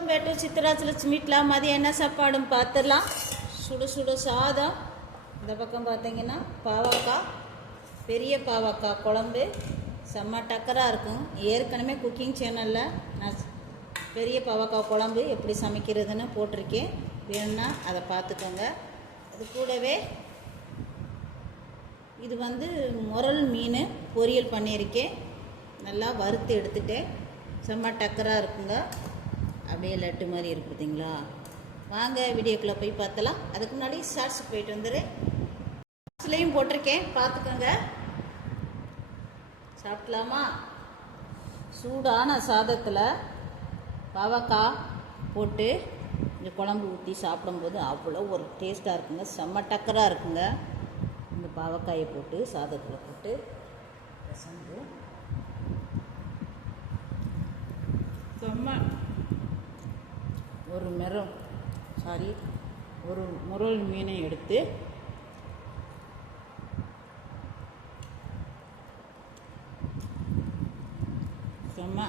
Welcome to சித்ராஜலட்சுமி வீட்டில் மதியம் என்ன சாப்பாடுன்னு பார்த்துடலாம். சுடு சுடு சாதம். இந்த பக்கம் பார்த்தீங்கன்னா பாவக்காய், பெரிய பாவக்காய் குழம்பு செம்ம டக்கராக இருக்கும். ஏற்கனவே குக்கிங் சேனலில் நான் பெரிய பாவக்காய் குழம்பு எப்படி சமைக்கிறதுன்னு போட்டிருக்கேன். வேணும்னா அதை பார்த்துக்கோங்க. அது கூடவே இது முரல் மீன் பொரியல் பண்ணியிருக்கேன். நல்லா வறுத்து எடுத்துட்டேன். செம்ம டக்கராக இருக்குங்க. அப்படியே லட்டு மாதிரி இருக்கு பார்த்தீங்களா. வாங்க வீடியோக்குள்ளே போய் பார்த்தலாம். அதுக்கு முன்னாடி ஷார்ட்ஸுக்கு போயிட்டு வந்துடுறேன். ஷார்ட்ஸ்லேயும் போட்டிருக்கேன், பார்த்துக்கோங்க. சாப்பிடலாமா? சூடான சாதத்தில் பாவக்காய் போட்டு இந்த குழம்பு ஊற்றி சாப்பிடும்போது அவ்வளோ ஒரு டேஸ்ட்டாக இருக்குங்க. செம்ம டக்கராக இருக்குங்க. இந்த பாவக்காயை போட்டு சாதத்தில் போட்டு பசங்க செம்ம ஒரு முரல் மீனை எடுத்து செம்ம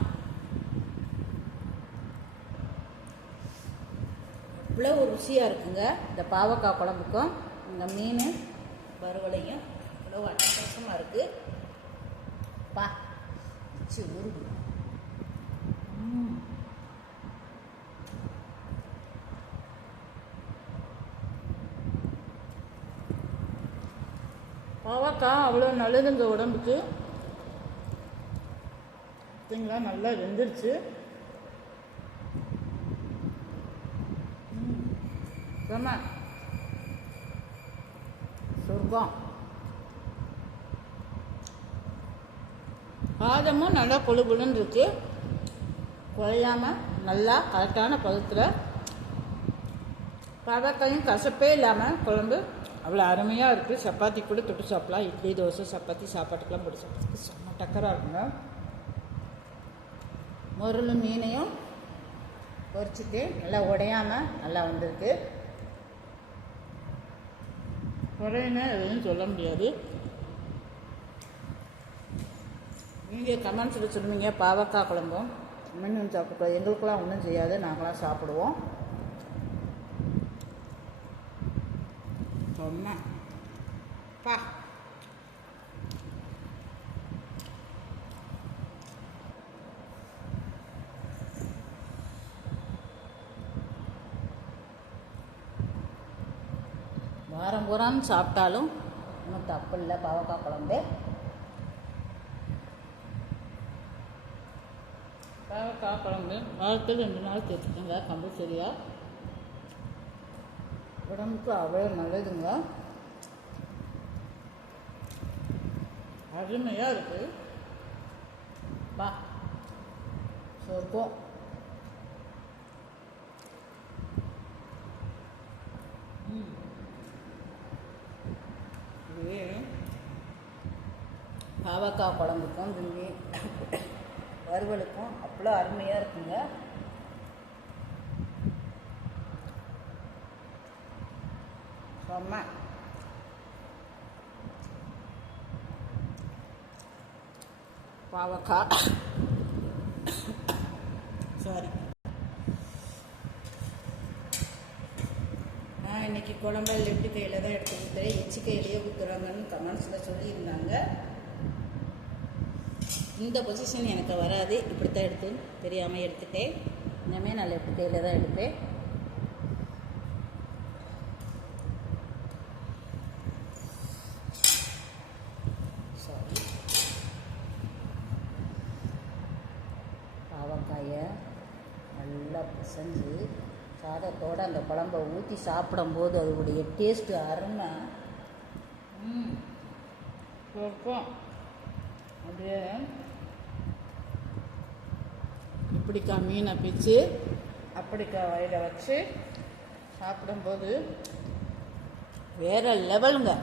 இவ்வளோ ஒரு ருசியாக இருக்குங்க. இந்த பாவக்காய் குழம்புக்கும் இந்த மீன் வறுவலையும் இவ்வளோ அட்டகாசமாக இருக்குது. பா வச்சு உருகு. பாவக்காய் அவ்வளோ நல்லதுங்க உடம்புக்கு. பார்த்தீங்களா, நல்லா வெந்துருச்சு. செம்ம சொர்க்கம். சாதமும் நல்லா கொழு கொழுன்னு இருக்கு. குழையாமல் நல்லா கரெக்டான பதத்தில், பாவக்காயும் கசப்பே இல்லாமல் குழம்பு அவ்வளோ அருமையாக இருக்குது. சப்பாத்தி கூட தொட்டு சாப்பிடலாம். இட்லி, தோசை, சப்பாத்தி சாப்பாட்டுக்கெல்லாம் போட்டு சாப்பிட்றதுக்கு செம்ம டக்கராக இருக்குங்க. முரல் மீனையும் பொரிச்சிட்டு நல்லா உடையாமல் நல்லா வந்திருக்கு. குறையினா எதுவும் சொல்ல முடியாது. நீங்கள் கமெண்ட்ஸில் சொல்லுவீங்க பாவக்காய் குழம்பும் மீன் சாப்பிட்டோம். எங்களுக்கெல்லாம் ஒன்றும் செய்யாது, நாங்களாம் சாப்பிடுவோம். சொன்னேன் பா. வாரம் பூரான்னு சாப்பிட்டாலும் ஒன்றும் தப்பு இல்லை. பாவக்காய் குழம்பு, பாவக்காய் குழம்பு வாரத்தில் 2 நாள் சேர்த்துக்கோங்க. கம்பல்சரியாக உடம்புக்கு அவ்வளோ நல்லதுங்க. அருமையாக இருக்குது. பா சொர்க்கம். இது பாவக்காய் குழம்புக்கும் திரும்பி வறுவலுக்கும் அவ்வளோ அருமையாக இருக்குங்க. செம்ம பாவக்காய் சாரி. நான் இன்றைக்கி குழம்பு லெஃப்ட் கையில் தான் எடுத்து கொடுத்துறேன். எச்சி கையிலேயே ஊற்றுறாங்கன்னு கமெண்ட்ஸில் சொல்லியிருந்தாங்க. இந்த பொசிஷன் எனக்கு வராது. இப்படித்தான் எடுத்து தெரியாமல் எடுத்துட்டேன். இனிமேல் நான் லெஃப்ட் கையில் தான் எடுப்பேன். சாரி. பாவக்காயை நல்லா பிசைஞ்சு சாதத்தோடு அந்த குழம்பை ஊற்றி சாப்பிடும்போது அதோடைய டேஸ்ட்டு அருமை இருக்கும். அப்படியே இப்படிக்காய் மீனை பிச்சு அப்படிக்காய் வயலில் வச்சு சாப்பிடும்போது வேறு லெவலுங்க.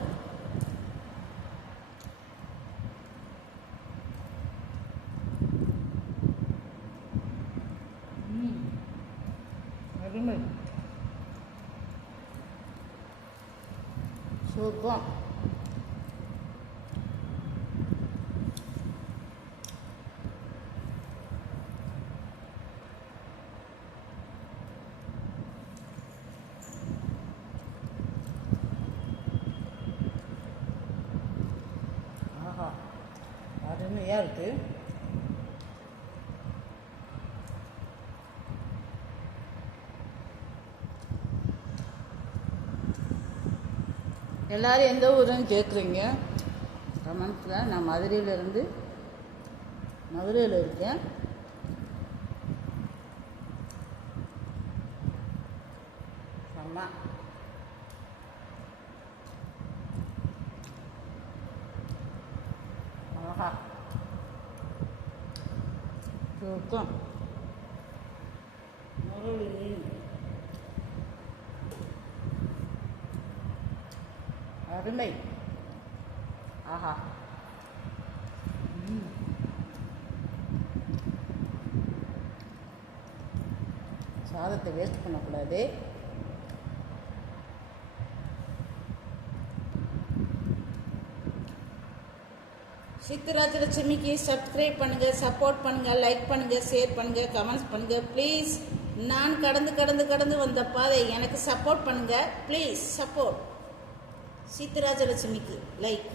அருமை சுகம். எல்லோரும் எந்த ஊருன்னு கேட்குறீங்க கமெண்ட்ஸில். நான் மதுரையில் இருக்கேன். அம்மா ஆஹா தூக்கம் அருமை. ஆஹா சாதத்தை வேஸ்ட் பண்ணக்கூடாது. சித்ராஜலட்சுமிக்கு சப்ஸ்கிரைப் பண்ணுங்கள், சப்போர்ட் பண்ணுங்கள், லைக் பண்ணுங்கள், ஷேர் பண்ணுங்கள், கமெண்ட்ஸ் பண்ணுங்கள் ப்ளீஸ். நான் கடந்து வந்த பாதை எனக்கு சப்போர்ட் பண்ணுங்கள் ப்ளீஸ். Support சித்ராஜலட்சுமிக்கு like.